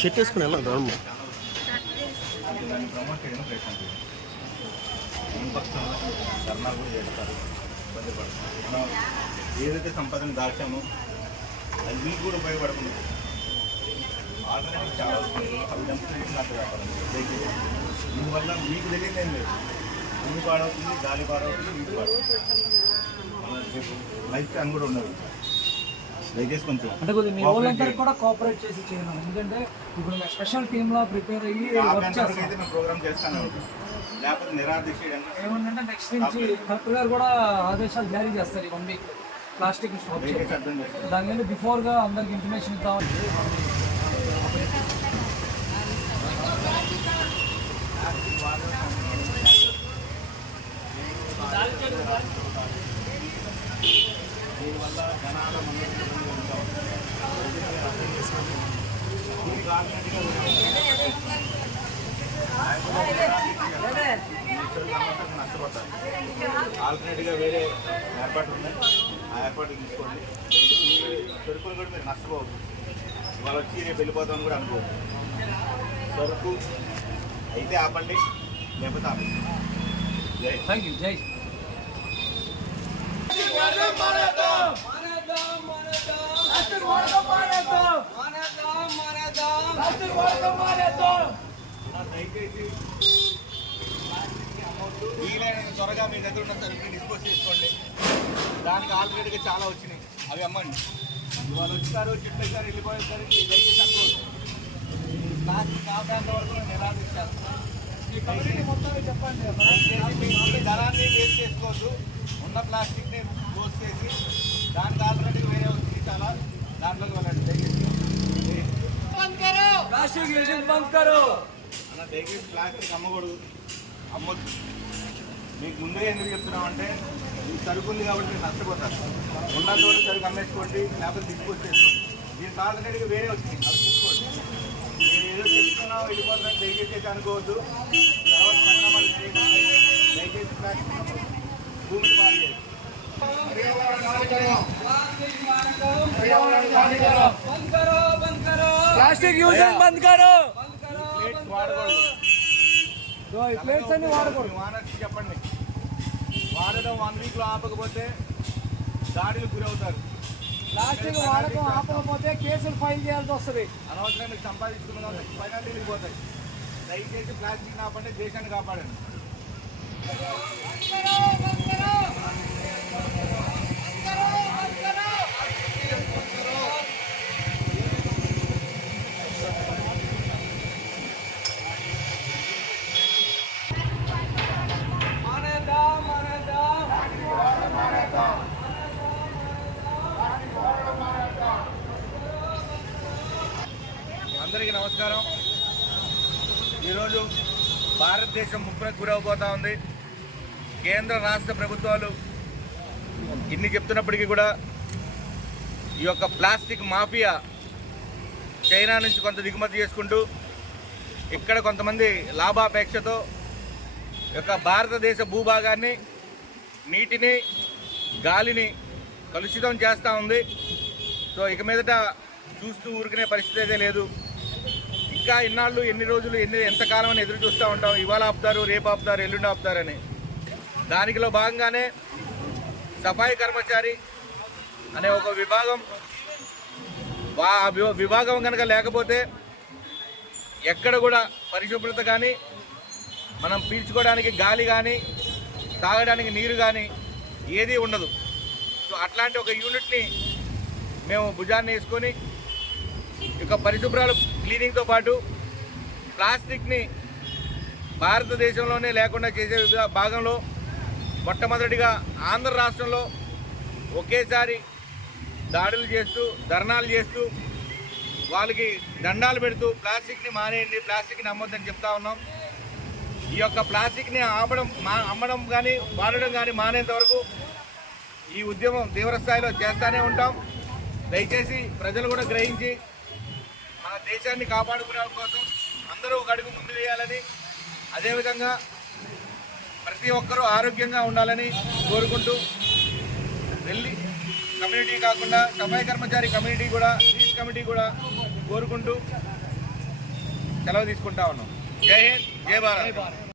షెట్ వేసుకుని వెళ్ళాం రామ్మ. ప్రమోట్ చేయడం ప్రయత్నం ధర్నాలు కూడా చేస్తారు, ఇబ్బంది పడుతుంది. మనం ఏదైతే సంపదను దాచామో అది మీకు కూడా ఉపయోగపడుతుంది. ఆల్టర్నేటివ్ చాలా అవి దంపుతుంది నాకు వ్యాపారం. దీనివల్ల మీకు తెలియదు ఏం లేదు, భూమి పాడవుతుంది, గాలి పాడవుతుంది, మీకు పాడవుతుంది. లైఫ్ టైం కూడా ఉండదు. దయచేసి కొంచెం అంటే కొద్దిగా మీ వాళ్ళందరికీ కూడా కోఆపరేట్ చేసి చేయను. ఎందుకంటే ఇప్పుడు మేము స్పెషల్ టీమ్లో ప్రిపేర్ అయ్యి అయితే మేము ప్రోగ్రామ్ చేస్తాను. లేకపోతే నిరాదీక్ష ఏమంటే నెక్స్ట్ నుంచి కలెక్టర్ గారు కూడా ఆదేశాలు జారీ చేస్తారు. ఈ 1 వీక్ ప్లాస్టిక్ స్టాప్ చేయాలి. దాని మీద బిఫోర్గా అందరికి ఇన్ఫర్మేషన్ కావాలి. దీనివల్ల జనాల నష్టపోతారు. ఆల్టర్నేట్గా వేరే ఏర్పాట్లు ఉన్నాయి, ఆ ఏర్పాట్లు తీసుకోండి. సరుకులు కూడా మీరు నష్టపోవద్దు. ఇవాళ వచ్చి రేపు వెళ్ళిపోతామని కూడా అనుకోవద్దు. సరుకు అయితే ఆపండి, లేకపోతే ఆపండి. Thank you. జై దయచేసి వీలైనంత త్వరగా మీ దగ్గర ఉన్న సరుకుని డిస్పోజ్ చేసుకోండి. దానికి ఆల్రెడీగా చాలా వచ్చినాయి, అవి అమ్మండి. వాళ్ళు వచ్చారు, చెట్లేసారు, వెళ్ళిపోయేసారు. దయచేసి అనుకోవచ్చు. ప్లాస్టిక్ ఆపేంత వరకు నేను నిరాదీస్తాను. చెప్పండి. దయచేసి ధరాన్ని వేస్ట్ చేసుకోవద్దు. ఉన్న ప్లాస్టిక్ని క్లోజ్ చేసి దానికి ఆల్రెడీగా వేరే వచ్చింది చాలా, దాంట్లోకి వెళ్ళండి. దయచేసి అన్న దయచేసి ప్లాస్టిక్ అమ్మకూడదు, అమ్మొద్దు. మీకు ముందే ఎందుకు చెప్తున్నామంటే మీకు సరుకు ఉంది కాబట్టి మీరు నష్టపోతారు. ఉన్నంత వరకు సరుకు అమ్మేసుకోండి, లేకపోతే డిస్పోజ్ చేసుకోండి. దీనికి ఆల్రెడీగా వేరే వచ్చింది, అది చూసుకోండి. నేను ఏదో చెప్తున్నావు వెళ్ళిపోతున్నాను దయచేసి అనుకోవద్దు. తర్వాత పరిణామాలు దయచేసి ప్లాస్టిక్ భూమిని బాగా చేయాలి. प्लास्टिक यूज बंद करो. ప్లేట్స్ అన్ని వాడకూడదు. వానర్కి చెప్పండి, వాడడం 1 వీక్లో ఆపకపోతే దాడికి గురవుతారు. ప్లాస్టిక్ వాడకం ఆపకపోతే కేసులు ఫైల్ చేయాల్సి వస్తుంది. అనవసరం మీకు సంపాదించుకున్న ఫైనాన్షియల్ పోతాయి. దయచేసి ప్లాస్టిక్ ఆపండి, దేశాన్ని కాపాడండి. అందరికీ నమస్కారం. ఈరోజు భారతదేశం ముప్పుకు గురవబోతూ ఉంది. కేంద్ర రాష్ట్ర ప్రభుత్వాలు ఇన్ని చెప్తున్నప్పటికీ కూడా ఈ యొక్క ప్లాస్టిక్ మాఫియా చైనా నుంచి కొంత దిగుమతి చేసుకుంటూ ఇక్కడ కొంతమంది లాభాపేక్షతో యొక్క భారతదేశ భూభాగాన్ని, నీటిని, గాలిని కలుషితం చేస్తూ ఉంది. సో ఇక మీదట చూస్తూ ఊరుకునే పరిస్థితి అయితే లేదు. ఇంకా ఇన్నాళ్ళు, ఎన్ని రోజులు, ఎంతకాలం అని ఎదురు చూస్తూ ఉంటాం. ఇవాళ ఆపుతారు, రేపు ఆపుతారు, ఎల్లుండి ఆపుతారని. దానిలో భాగంగానే సఫాయి కర్మచారి అనే ఒక విభాగం, విభాగం కనుక లేకపోతే ఎక్కడ కూడా పరిశుభ్రత కానీ, మనం పీల్చుకోవడానికి గాలి కానీ, తాగడానికి నీరు కానీ ఏదీ ఉండదు. సో అట్లాంటి ఒక యూనిట్ని మేము భుజాన్ని వేసుకొని ఇక పరిశుభ్రాలు క్లీనింగ్తో పాటు ప్లాస్టిక్ని భారతదేశంలోనే లేకుండా చేసే భాగంలో మొట్టమొదటిగా ఆంధ్ర రాష్ట్రంలో ఒకేసారి దాడులు చేస్తూ, ధర్నాలు చేస్తూ, వాళ్ళకి దండాలు పెడుతూ ప్లాస్టిక్ని మానేయండి, ప్లాస్టిక్ని అమ్మొద్దని చెప్తా ఉన్నాం. ఈ యొక్క ప్లాస్టిక్ని అమ్మడం కానీ, వాడడం కానీ మానేంత వరకు ఈ ఉద్యమం తీవ్రస్థాయిలో చేస్తూనే ఉంటాం. దయచేసి ప్రజలు కూడా గ్రహించి మన దేశాన్ని కాపాడుకునే కోసం అందరూ ఒక అడుగు ముందు వేయాలని, అదేవిధంగా ప్రతి ఒక్కరూ ఆరోగ్యంగా ఉండాలని కోరుకుంటూ రెల్లి కమ్యూనిటీ కాకుండా సఫాయి కర్మచారి కమ్యూనిటీ కూడా పీస్ కమిటీ కూడా కోరుకుంటూ సెలవు తీసుకుంటా ఉన్నాం. జై హింద్, జై భారత్.